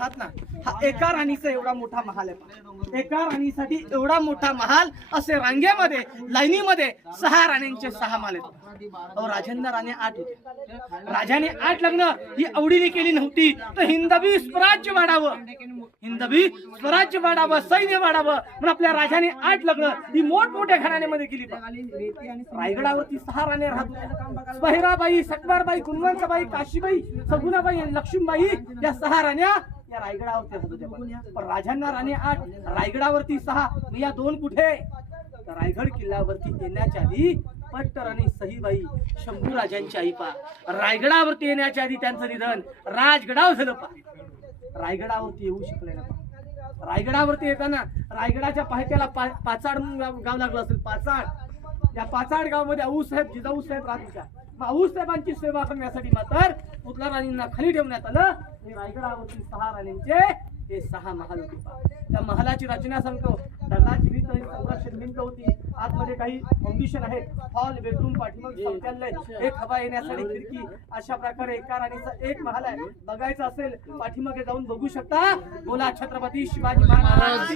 म्हणतात ना हा एका राणीचा एवढा मोठा महाल आहे एका राणीसाठी एवढा मोठा महाल असे रांगेमध्ये लाईनीमध्ये सहा राण्यांचे सहा माल आहेत राजेंद्र राणे आठ होते. राजाने आठ लग्न ही आवडीने केली नव्हती तर हिंदवी स्वराज्य वाढावं. हिंदवी स्वराज्य वाढावं सैन्य वाढावं. म्हणून आपल्या राजाने आठ लग्न ही मोठमोठ्या घराण्यामध्ये केली रायगडावरती सहा राणे राहत होत्या. स्पहिराबाई सकबारबाई गुणवंतबाई काशीबाई सगुणाबाई आणि लक्ष्मीबाई या सहा राण्या या रायगडावरती पण. राजांना राणे आठ रायगडावरती सहा मग या दोन कुठे? तर रायगड किल्ल्यावरती येण्याच्या आधी पट्टर आणि सहीबाई शंभू राजांची आई पा रायगडावरती येण्याच्या आधी त्यांचं निधन राजगडावर झालं पा रायगडावरती येऊ शकले ना रायगडावरती येताना रायगडाच्या पायथ्याला पा- पाचाड म्हणून गाव गाव लागलं असेल पाचाड. या पाचाड गावामध्ये आऊ साहेब जिजाऊ साहेब राहत होत्या. मग आऊसाहेबांची सेवा करण्यासाठी मात्र पुतला राणींना खाली ठेवण्यात आलं. आणि रायगडावरती सहा राणींचे हे सहा महाल होते. त्या महालाची रचना सांगतो. दगडाची जीवित संरक्षण भिंत होती. आतमध्ये काही फाउंडेशन आहेत. हॉल बेडरूम पाठीमाग शौचालय एक हवा येण्यासाठी खिडकी अशा प्रकारे एका राणीचा एक महाल आहे. बघायचं असेल पाठीमागे जाऊन बघू शकता. बोला छत्रपती शिवाजी महाराज